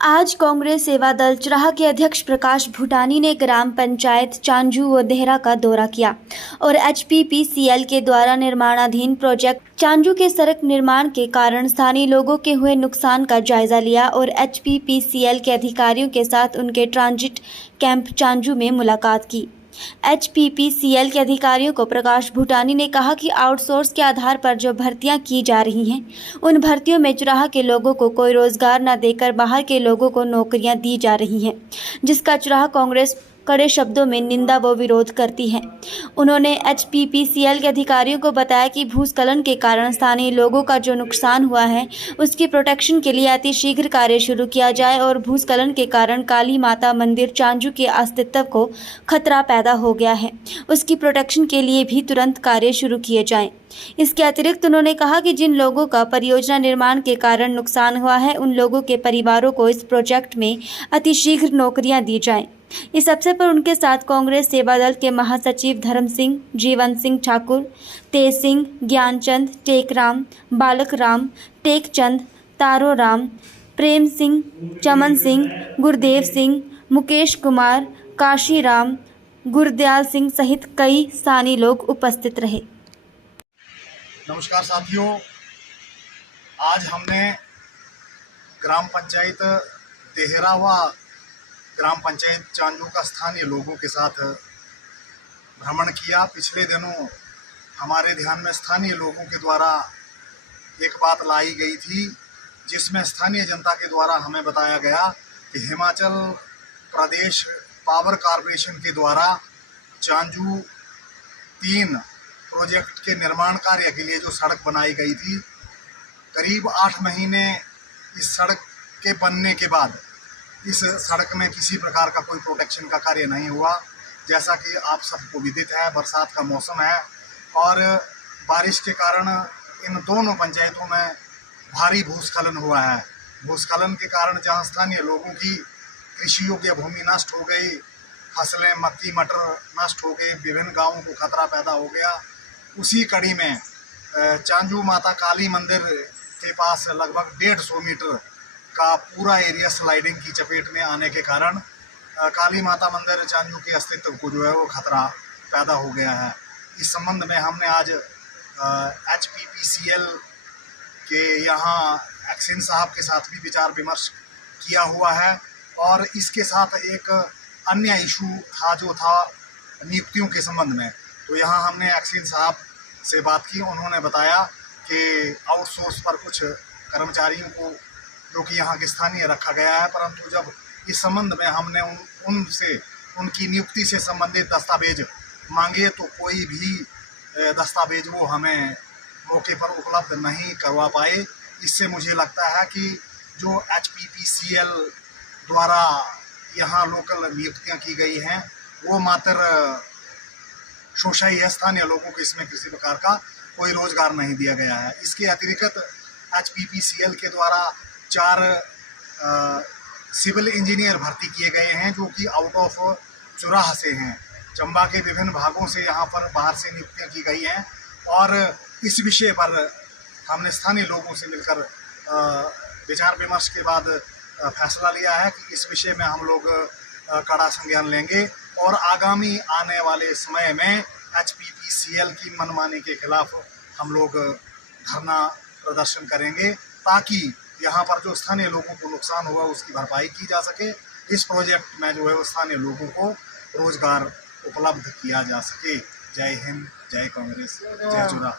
आज कांग्रेस सेवा दल चुराह के अध्यक्ष प्रकाश भूटानी ने ग्राम पंचायत चांजू व देहरा का दौरा किया और एचपीपीसीएल के द्वारा निर्माणाधीन प्रोजेक्ट चांजू के सड़क निर्माण के कारण स्थानीय लोगों के हुए नुकसान का जायजा लिया और एचपीपीसीएल के अधिकारियों के साथ उनके ट्रांजिट कैंप चांजू में मुलाकात की। एचपीपीसीएल के अधिकारियों को प्रकाश भूटानी ने कहा कि आउटसोर्स के आधार पर जो भर्तियां की जा रही हैं, उन भर्तियों में चुराह के लोगों को कोई रोजगार न देकर बाहर के लोगों को नौकरियां दी जा रही हैं, जिसका चुराह कांग्रेस कड़े शब्दों में निंदा व विरोध करती है। उन्होंने एचपीपीसीएल के अधिकारियों को बताया कि भूस्खलन के कारण स्थानीय लोगों का जो नुकसान हुआ है, उसकी प्रोटेक्शन के लिए अतिशीघ्र कार्य शुरू किया जाए और भूस्खलन के कारण काली माता मंदिर चांजू के अस्तित्व को खतरा पैदा हो गया है, उसकी प्रोटेक्शन के लिए भी तुरंत कार्य शुरू किए जाएं। इसके अतिरिक्त उन्होंने कहा कि जिन लोगों का परियोजना निर्माण के कारण नुकसान हुआ है, उन लोगों के परिवारों को इस प्रोजेक्ट में अतिशीघ्र नौकरियां दी जाएं। इस अवसर पर उनके साथ कांग्रेस सेवा दल के महासचिव धर्म सिंह, जीवन सिंह ठाकुर, तेज सिंह, ज्ञानचंद, टेकराम, बालक राम, टेकचंद, तारो राम, प्रेम सिंह, चमन सिंह, गुरदेव सिंह, मुकेश कुमार, काशी राम, गुरदयाल सिंह सहित कई स्थानीय लोग उपस्थित रहे। नमस्कार साथियों, आज हमने ग्राम पंचायत देहरा व ग्राम पंचायत चांजू का स्थानीय लोगों के साथ भ्रमण किया। पिछले दिनों हमारे ध्यान में स्थानीय लोगों के द्वारा एक बात लाई गई थी, जिसमें स्थानीय जनता के द्वारा हमें बताया गया कि हिमाचल प्रदेश पावर कॉरपोरेशन के द्वारा चांजू 3 प्रोजेक्ट के निर्माण कार्य के लिए जो सड़क बनाई गई थी, करीब 8 महीने इस सड़क के बनने के बाद इस सड़क में किसी प्रकार का कोई प्रोटेक्शन का कार्य नहीं हुआ। जैसा कि आप सबको विदित है, बरसात का मौसम है और बारिश के कारण इन दोनों पंचायतों में भारी भूस्खलन हुआ है। भूस्खलन के कारण जहां स्थानीय लोगों की कृषि योग्य भूमि नष्ट हो गई, फसलें मक्की मटर नष्ट हो गए, विभिन्न गांवों को खतरा पैदा हो गया। उसी कड़ी में चांजू माता काली मंदिर के पास लगभग 150 मीटर का पूरा एरिया स्लाइडिंग की चपेट में आने के कारण काली माता मंदिर चांजू के अस्तित्व को जो है वो खतरा पैदा हो गया है। इस संबंध में हमने आज एचपीपीसीएल के यहाँ एक्सिन साहब के साथ भी विचार विमर्श किया हुआ है और इसके साथ एक अन्य इशू था जो था नियुक्तियों के संबंध में। तो यहाँ हमने एक्सिन साहब से बात की। उन्होंने बताया कि आउटसोर्स पर कुछ कर्मचारियों को जो कि यहाँ के स्थानीय रखा गया है, परंतु जब इस संबंध में हमने उनसे उनकी नियुक्ति से संबंधित दस्तावेज मांगे तो कोई भी दस्तावेज वो हमें मौके पर उपलब्ध नहीं करवा पाए। इससे मुझे लगता है कि जो एचपीपीसीएल द्वारा यहाँ लोकल नियुक्तियाँ की गई हैं वो मात्र शोषाई है। स्थानीय लोगों को इसमें किसी प्रकार का कोई रोजगार नहीं दिया गया है। इसके अतिरिक्त एचपीपीसीएल के द्वारा 4 सिविल इंजीनियर भर्ती किए गए हैं जो कि आउट ऑफ चुराह से हैं। चंबा के विभिन्न भागों से यहाँ पर बाहर से नियुक्तियाँ की गई हैं और इस विषय पर हमने स्थानीय लोगों से मिलकर विचार विमर्श के बाद फैसला लिया है कि इस विषय में हम लोग कड़ा संज्ञान लेंगे और आगामी आने वाले समय में एचपीपीसीएल की मनमानी के खिलाफ हम लोग धरना प्रदर्शन करेंगे ताकि यहाँ पर जो स्थानीय लोगों को नुकसान हुआ उसकी भरपाई की जा सके। इस प्रोजेक्ट में जो है वो स्थानीय लोगों को रोजगार उपलब्ध किया जा सके। जय हिंद, जय कांग्रेस, जय चुराह।